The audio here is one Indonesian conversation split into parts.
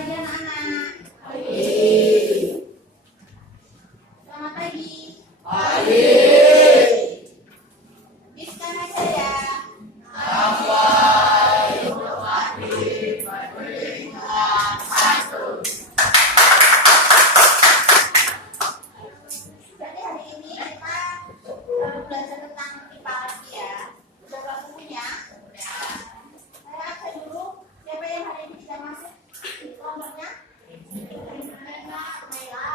pagi anak-anak. Pagi. Selamat pagi. Pagi. Biskan aja ya. Sampai pagi peringkat 1. Jadi hari ini kita belajar tentang IPA lagi ya. Udah bawa bukunya? Udah. Saya absen dulu. Siapa yang hari ini tidak masuk? Nomornya? Rena, Mela,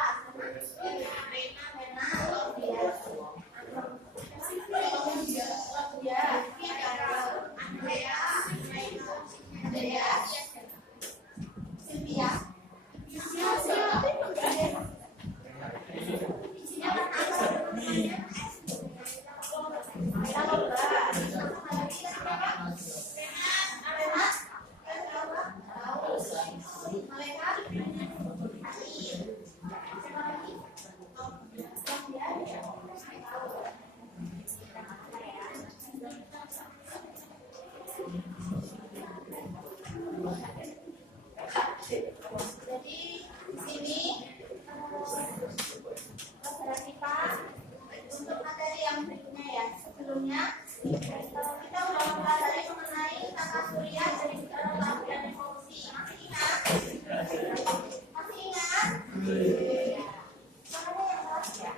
jadi di sini pelajaran IPA untuk materi yang berikutnya ya. Sebelumnya kita sudah mempelajari mengenai tata surya dari lampu dan evolusi. Masih ingat? Masih ingat? Mana yang kelas ya?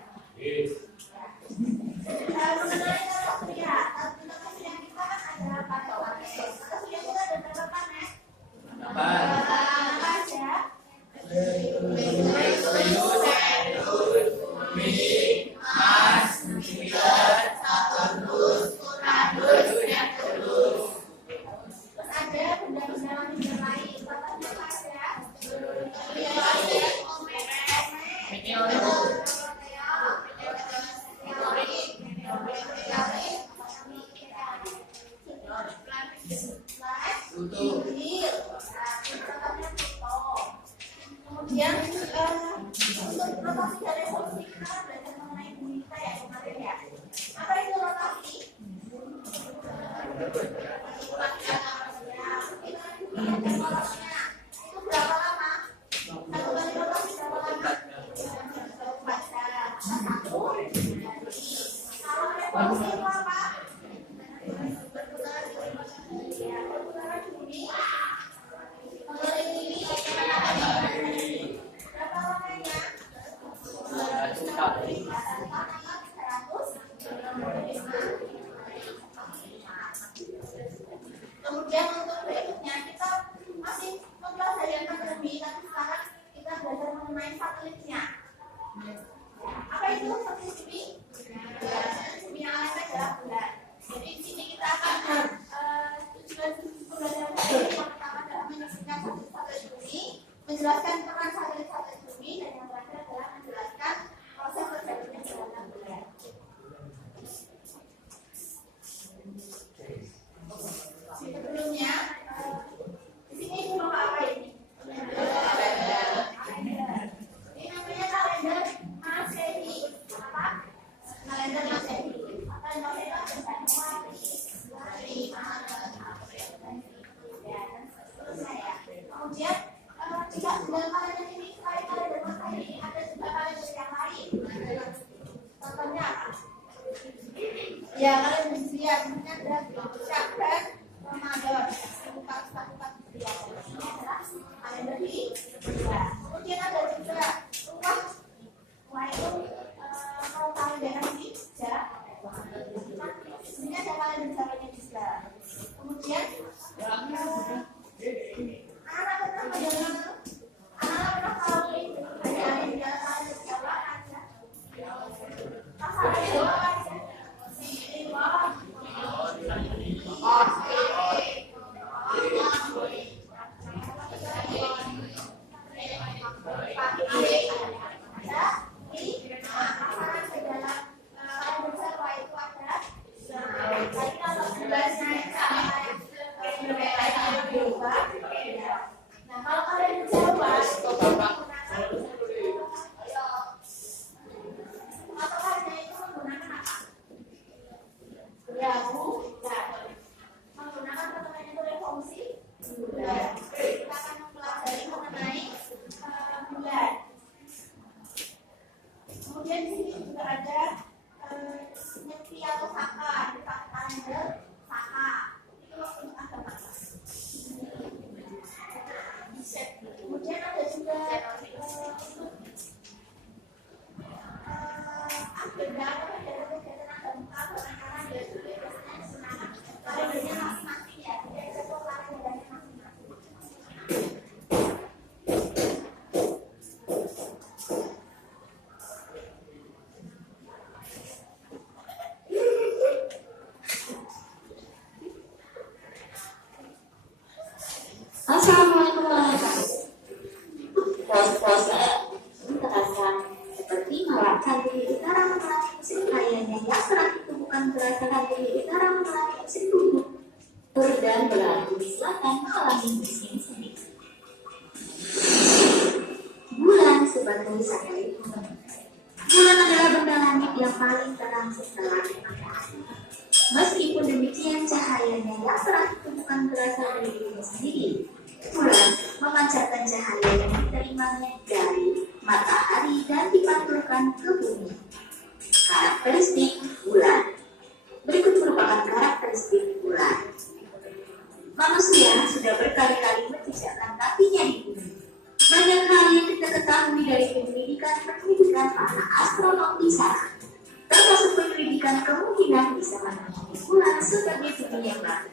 Mengenai tata surya, tata surya kita kan ada planet. Tata surya kita ada berapa planet? Kemudian untuk rotasi dan evolusi kita belajar mengenai bumi kita ya kemarin ya. Apa itu rotasi? Rotasinya itu berapa lama? Satu kali rotasi berapa lama? 4 jam. Satu. Kalau evolusi itu apa? Berputaran bumi. Mengelilingi berapa lamanya? 300. Kemudian untuk berikutnya kita masih mempelajari astronomi, tapi sekarang kita belajar mengenai satelitnya. Apa itu satelit bumi? Bumi yang lain adalah bulan. Jadi di sini kita akan tujuan pembelajaran ini yang pertama adalah menyebutkan satelit bumi, menjelaskan peran satelit bumi, dan yang terakhir adalah menjelaskan proses terjadinya gerhana bulan. Sebelumnya, di sini cuma apa ini? Kalender. Ini namanya kalender Masehi. Apa? Kalender Masehi. Kalender Masehi itu Januari, Maret, April, dan seterusnya ya. Kemudian jika dalam kalender ini selain kalender Masehi ada juga kalender yang lain. Contohnya apa? Ya, kalender Hijriah sebenarnya ada Syakban, Ramadan, 1444 Hijriah. Ini adalah kalender Hijriah. Kemudian ada juga Ruwah itu kalau kalender Hijriah. Ini ada kalender Jawanya juga. Kemudian anak pernah tahu ini ada kalender Jawa aja. Kalender Jawa aja. sebagai satelit. Bulan adalah benda langit yang paling terang setelah matahari. Meskipun demikian, cahayanya tak pernah ditemukan berasal dari dirinya sendiri. Bulan memancarkan cahaya yang diterimanya dari matahari dan dipantulkan ke bumi. Karakteristik bulan. Berikut merupakan karakteristik bulan. Manusia sudah berkali-kali menjejakkan kakinya di bumi. Banyak hal yang kita ketahui dari penyelidikan para astronom di sana, termasuk penyelidikan kemungkinan bisa menemukan bulan sebagai bumi yang baru.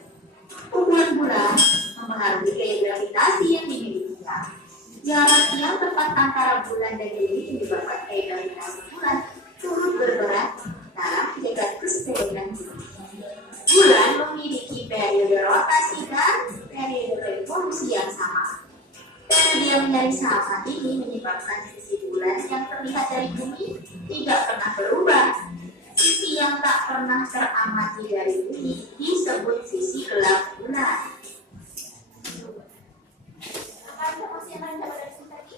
Ukuran bulan mempengaruhi gaya gravitasi yang dimilikinya. Jarak yang tepat antara bulan dan bumi menyebabkan gaya gravitasi bulan turut berperan dalam menjaga kestabilan bumi. Bulan memiliki periode rotasi dan periode revolusi yang sama. Periode yang menjadi sama ini menyebabkan sisi bulan yang terlihat dari bumi tidak pernah berubah. Sisi yang tak pernah teramati dari bumi disebut sisi gelap bulan. Apa informasi yang lain dapat dari sini tadi?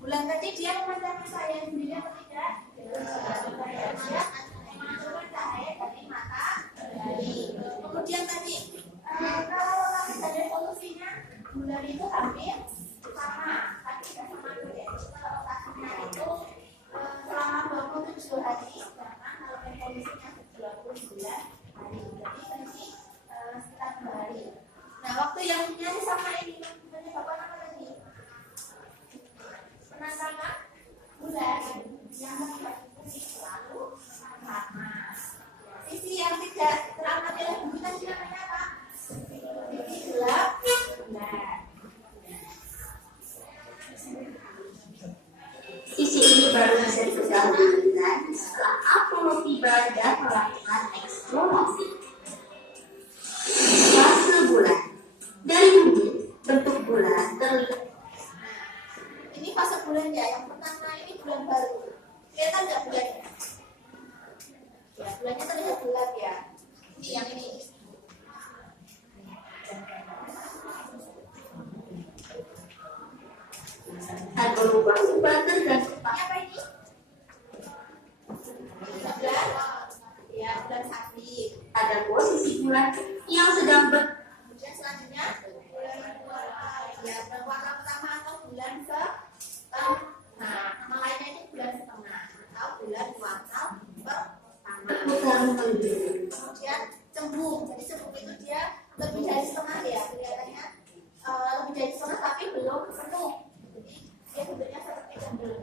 Bulan tadi dia memancarkan cahaya sendiri atau tidak? Dia memancarkan cahaya dari matahari. Kemudian tadi kalau kami dari polusinya, bulan itu hampir sama, tapi tidak sama ya. Kalau rotasinya itu selama 27 hari, sedangkan kalau revolusinya 29 hari. Jadi tadi sekitar 2 hari. Nah, waktu yang nyaris sama ini menyebabkan apa tadi? Penampakan bulan yang membuat bumi selalu sama. Sisi yang tidak teramati oleh bumi tadi namanya apa? Sisi gelap bulan. Sisi ini baru bisa diketahui bulan setelah Apollo tiba dan melakukan eksplorasi. Fase bulan. Dari bumi, bentuk bulan terlihat. Ini fase bulan ya, yang pertama ini bulan baru. Kelihatan nggak bulannya? Ya, bulannya terlihat bulat ya. Ini yang ini. Dan berubah-ubah tergantung Ini apa ini? Bulan? Ya, bulan sabit. pada posisi bulan yang sedang Kemudian selanjutnya bulan ya bulan kuartal pertama atau bulan setengah. Nama lainnya ini bulan setengah atau bulan kuartal pertama. berputar mengelilingi. Kemudian cembung. Jadi cembung itu dia lebih dari setengah ya, kelihatannya lebih dari setengah tapi belum penuh. Jadi dia bentuknya seperti cembung.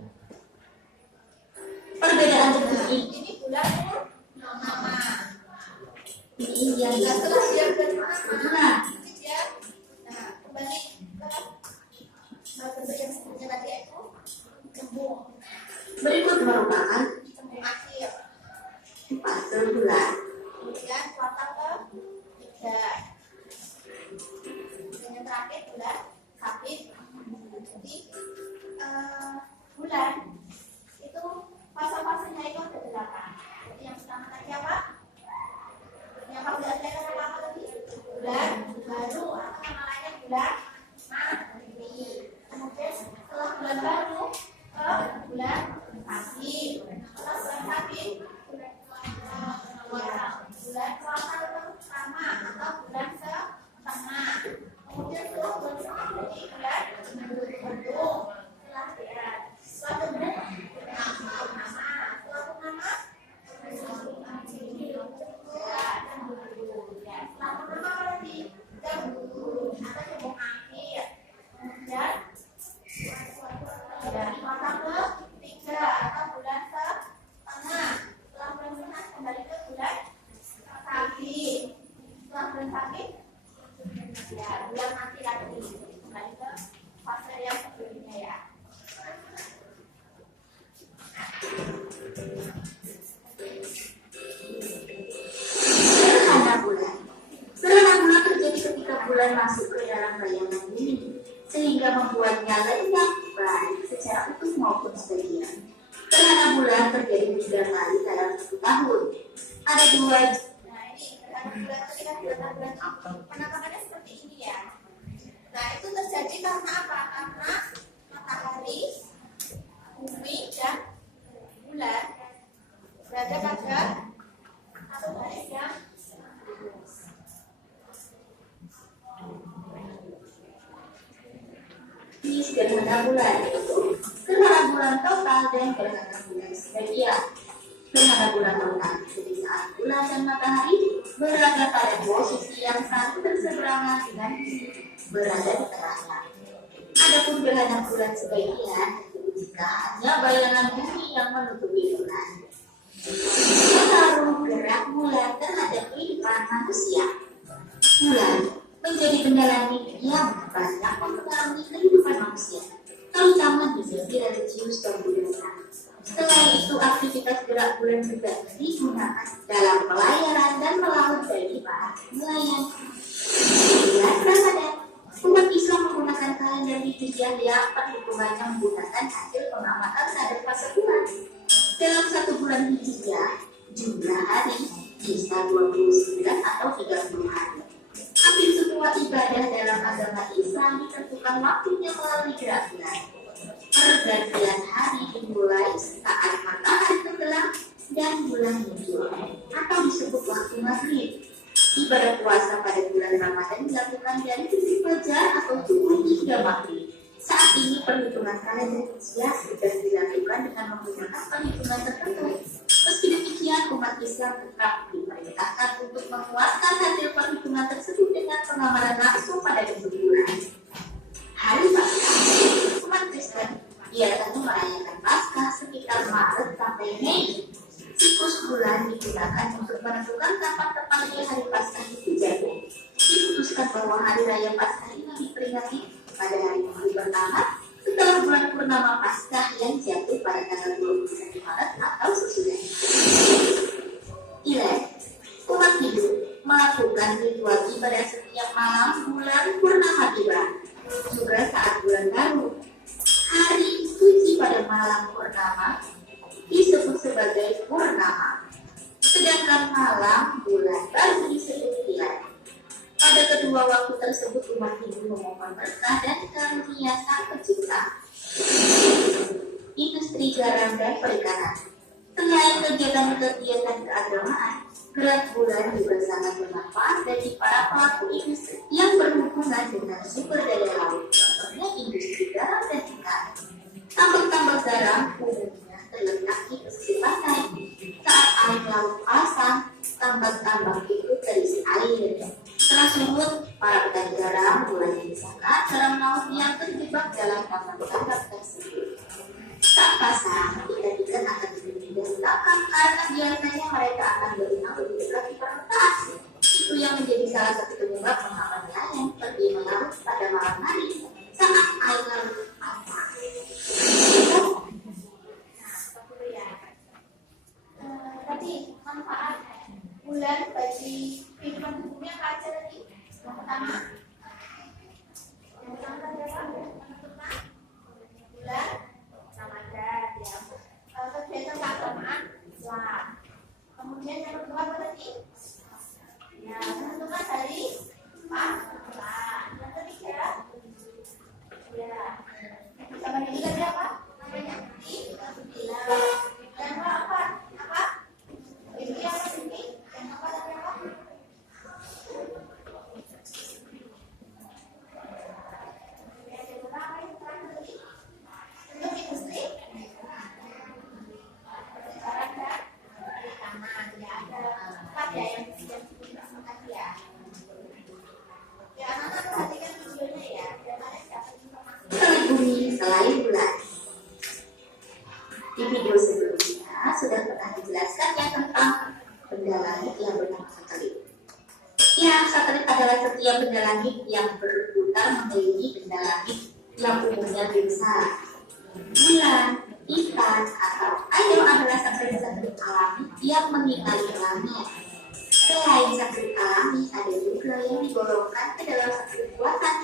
Perbedaan bentuk Ini bulan purnama. ini yang Nah, setelah dia bulan Nah. purnama, ini dia kembali ke bentuk yang sebelumnya tadi itu cembung. berikut merupakan Cembung akhir. fase bulan. Kemudian kuartal ke-3. Dan yang terakhir bulan sabit. Jadi bulan itu fase-fasenya itu ada 8. Jadi yang pertama tadi apa? Yang bulan apa tadi? Bulan baru atau nama lainnya bulan mati. Kemudian setelah bulan baru ke bulan sabit. Setelah bulan sabit bulan kuartal pertama atau bulan setengah. Kemudian setelah bulan setengah jadi bulan mendung. Setelah mendung purnama. Setelah purnama setelah purnama apa lagi? Cembung atau cembung akhir. Kemudian kuartal ke-3 atau bulan setengah. Setelah bulan setengah kembali ke bulan sabit. Setelah bulan sabit ya bulan mati lagi, kembali ke fase yang sebelumnya ya. Gerhana bulan. Gerhana bulan terjadi ketika bulan masuk ke dalam bayangan bumi, sehingga membuatnya lenyap baik secara utuh maupun sebagian. Gerhana bulan terjadi 9 kali dalam 1 tahun. Ada 2 Nah ini gerhana bulan ketika gerhana bulan penampakannya seperti seperti ini ya. Nah, itu terjadi karena apa? Karena matahari, bumi, dan bulan berada pada satu garis yang Ini gerhana bulan, gerhana bulan total dan gerhana bulan sebagian. Gerhana bulan total jadi saat bulan dan matahari berada pada posisi yang saling berseberangan dengan bumi berada di tengahnya. Adapun gerhana bulan sebagian jika hanya bayangan bumi yang menutupi bulan. Pengaruh gerak bulan terhadap kehidupan manusia. Bulan menjadi benda langit yang banyak mempengaruhi kehidupan manusia, terutama di sisi religius dan budaya. Selain itu, aktivitas gerak bulan juga digunakan dalam pelayaran dan melaut bagi para nelayan. Bulan Ramadan, umat Islam menggunakan kalender hijriah yang perhitungannya menggunakan hasil pengamatan terhadap fase bulan. Dalam satu bulan hijriah, jumlah hari bisa 29 atau 30 hari. Hampir semua ibadah dalam agama Islam ditentukan waktunya melalui gerak bulan. Pergantian hari dimulai saat matahari tenggelam dan bulan muncul, atau disebut waktu maghrib. Ibadah puasa pada bulan Ramadan dilakukan dari titik fajar atau subuh hingga maghrib. Saat ini perhitungan kalender hijriah sudah dilakukan dengan menggunakan perhitungan tertentu. Meski demikian, umat Islam tetap diperintahkan untuk menguatkan hasil perhitungan tersebut dengan pengamalan langsung pada bulan. Hari Paskah, umat Kristen biasanya merayakan Paskah sekitar Maret sampai Mei. Siklus bulan digunakan untuk menentukan kapan tepatnya hari Paskah itu jatuh. Diputuskan bahwa hari raya Paskah ini diperingati pada hari Minggu pertama setelah bulan purnama Paskah yang jatuh pada tanggal 21 Maret atau sesudahnya. Umat Hindu melakukan ritual ibadah setiap malam bulan purnama tiba, juga saat bulan baru. Hari suci pada malam purnama disebut sebagai purnama, sedangkan malam bulan baru disebut hilal. Pada kedua waktu tersebut umat Hindu memohon berkah dan karunia Sang Pencipta. Industri garam dan perikanan. Selain kegiatan-kegiatan keagamaan, gerak bulan juga sangat bermanfaat bagi para pelaku industri yang berhubungan dengan sumber daya laut, contohnya industri garam dan ikan. Tambak-tambak garam umumnya terletak di pesisir pantai. Saat air laut pasang, tambak-tambak itu terisi air. Setelah surut, para petani garam mulai memisahkan garam laut yang terjebak dalam tambak-tambak tersebut. Saat pasang, ikan-ikan akan dipindahkan karena biasanya mereka akan berenang lebih dekat di permukaan. Itu yang menjadi salah satu penyebab mengapa nelayan pergi melaut pada malam hari saat air laut pasang. Tadi manfaat bulan bagi kehidupan bumi apa aja tadi? Yang pertama tadi apa? Menentukan bulan Ramadan ya. Kegiatan keagamaan Islam. Kemudian yang kedua apa tadi? Ya, menentukan hari Paskah. Yang ketiga ya. Sama ini tadi apa? Namanya hilal. Dan apa? Ini apa ini? Yang apa tadi apa? Yang kedua apa yang terakhir tadi? Untuk industri perikanan dan perikanan ya, ada empat ya yang diberikan tadi ya. Ya, anak-anak perhatikan videonya ya, biar kalian dapat informasi. Selain bumi, selain bulan. Di video sebelumnya sudah pernah dijelaskan ya tentang benda langit yang bernama satelit. Ya, satelit adalah setiap benda langit yang berputar mengelilingi benda langit yang umumnya lebih besar. Bulan, ikan, atau air adalah satelit-satelit alami yang mengitari langit. Selain satelit alami, ada juga yang digolongkan ke dalam satelit buatan.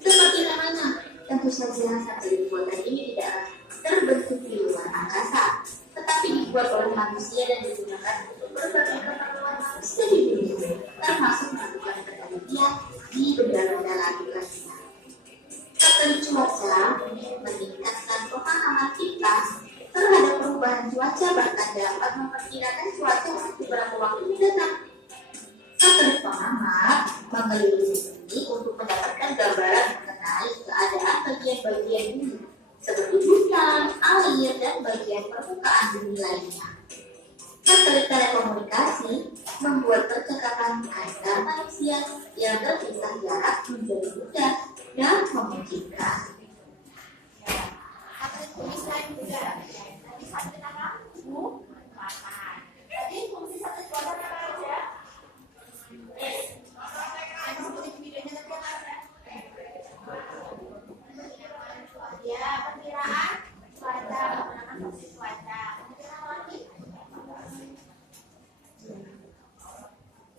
Seperti namanya, tentu saja satelit buatan ini tidak terbentuk di luar angkasa, tetapi dibuat oleh manusia dan digunakan untuk berbagai keperluan manusia di dunia, termasuk melakukan penelitian di benda-benda lain-lainnya. Satelit cuaca meningkatkan pemahaman kita terhadap perubahan cuaca, bahkan dapat memperkirakan cuaca untuk beberapa waktu mendatang. Satelit pengamat mengelilingi bumi untuk mendapatkan gambaran mengenai keadaan bagian-bagian bumi seperti hutan, air, dan bagian permukaan bumi lainnya. Satelit telekomunikasi membuat percakapan antar manusia yang terpisah jarak menjadi mudah dan memungkinkan. Satelit bumi selain juga. Tadi satelit apa? Muatan. Tadi fungsi satelit buatan apa aja? Yang seperti di videonya tadi apa? Ya, perkiraan cuaca, menggunakan fungsi cuaca. Kemudian apa lagi?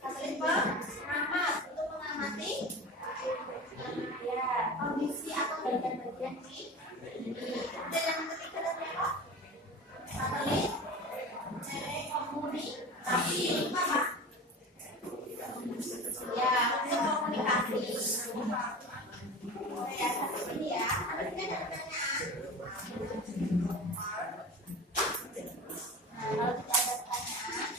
Satelit pengamat untuk mengamati ya kondisi atau bagian-bagian di dan yang ketiga tadi apa? Satelit telekomunikasi apa? Ya, untuk komunikasi. Ya, satu ini ya. Ada pertanyaan. Nah, kalau tidak ada pertanyaan,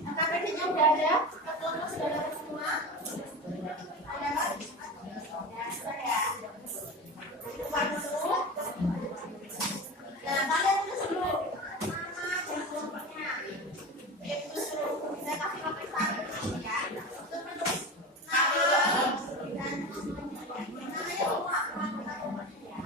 nah, KPD-nya udah ada, kelompok sudah ada semua. Ada kan? Ya, sudah ya. Buka dulu. Nah, kalian tulis dulu nama dan kelompoknya. Itu dulu. Saya kasih pemeriksaan ya. Untuk menulis nama dan kelompoknya. Namanya semua kelompoknya ya.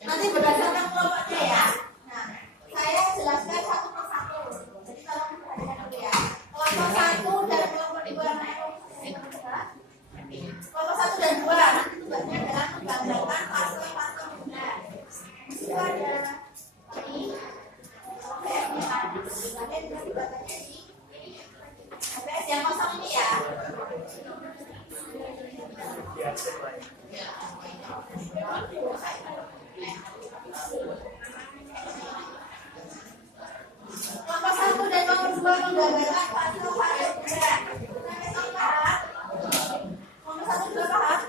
Nanti berdasarkan kelompoknya ya. Nah, saya jelaskan satu persatu. Jadi kalau perhatikan dulu ya. Kelompok 1 dan kelompok 2 kelompok 1 dan 2 nanti tugasnya adalah menggambarkan fase-fase benda. Itu ada ini. APS yang kosong ini ya. Kelompok 1 dan kelompok 2 menggambarkan fase-fase benda. Kelompok 1 juga paham?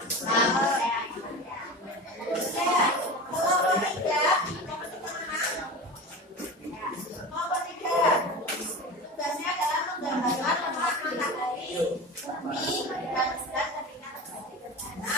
Kelompok 3 tugasnya adalah menggambarkan letak matahari, bumi, dan sedang ketika terjadi bencana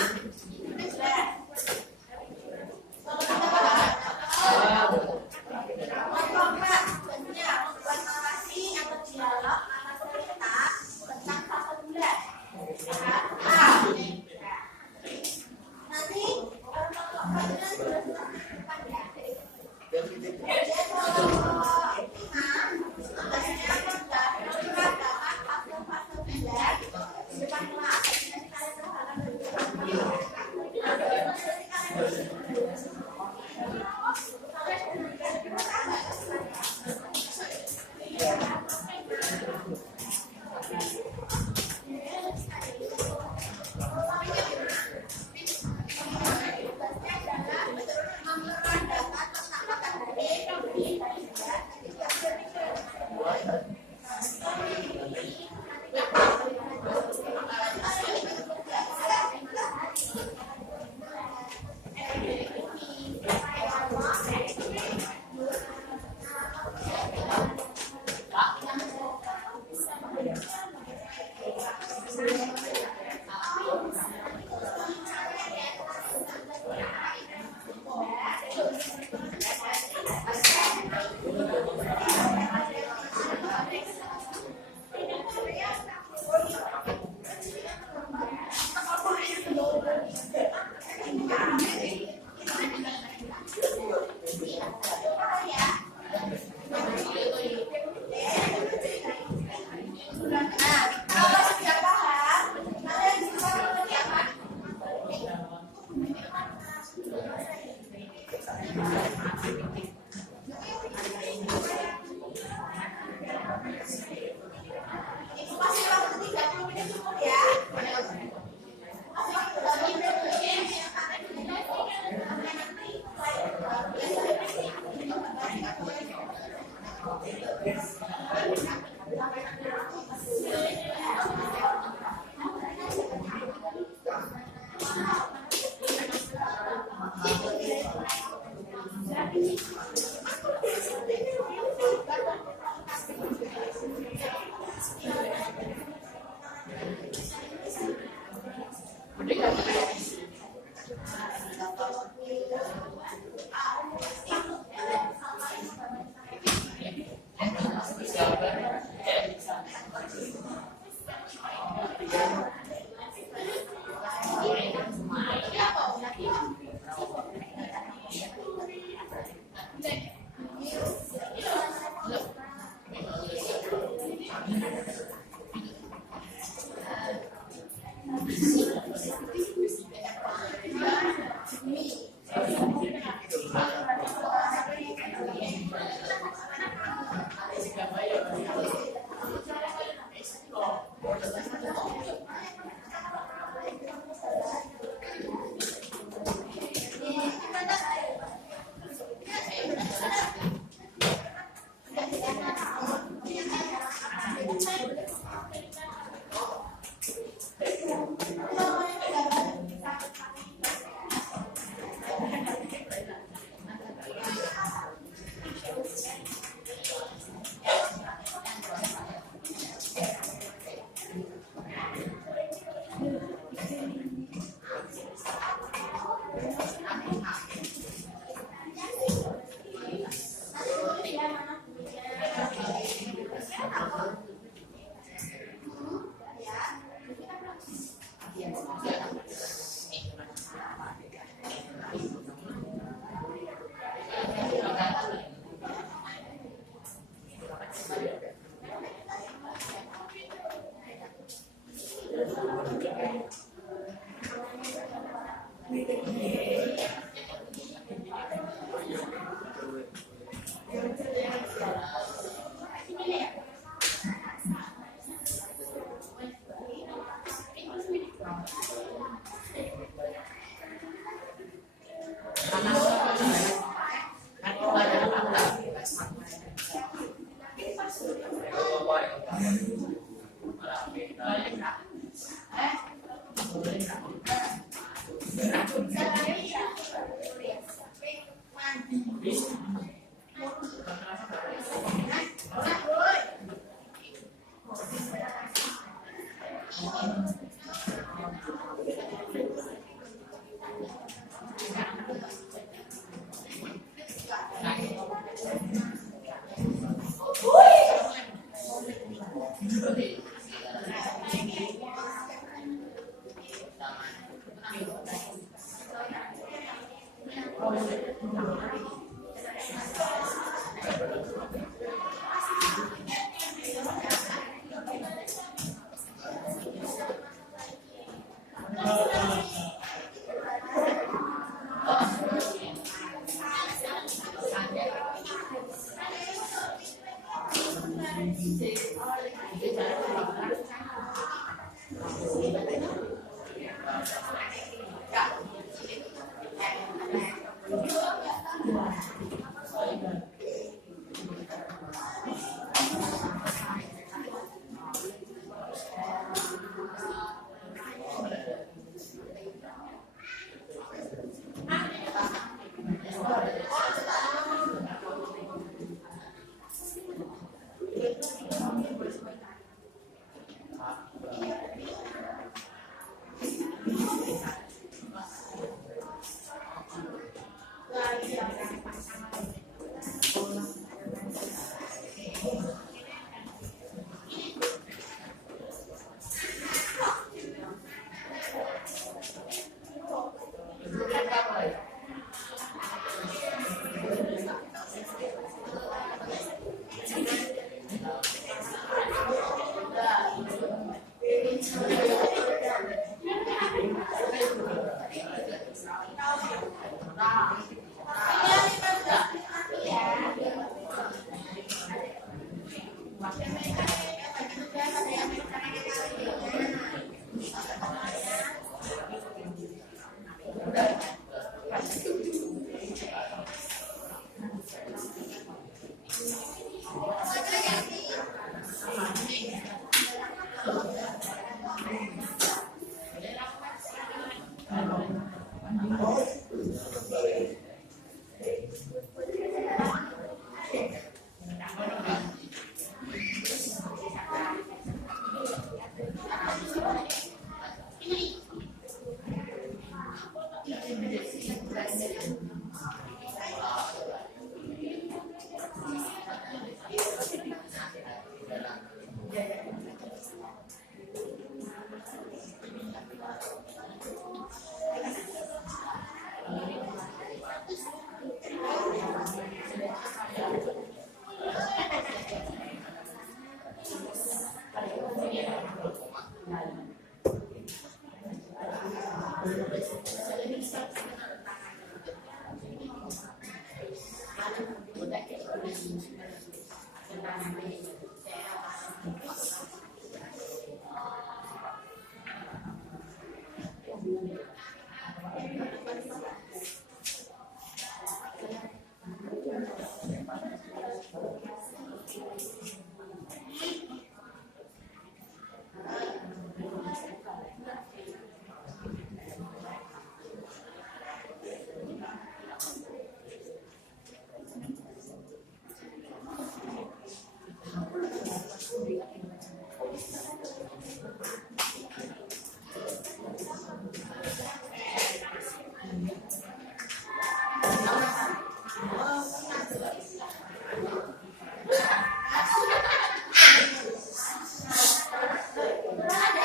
Kurang ada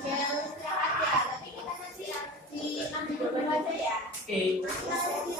gel istirahat ya, tapi kita nanti diambil dulu aja ya. Oke. Kita nanti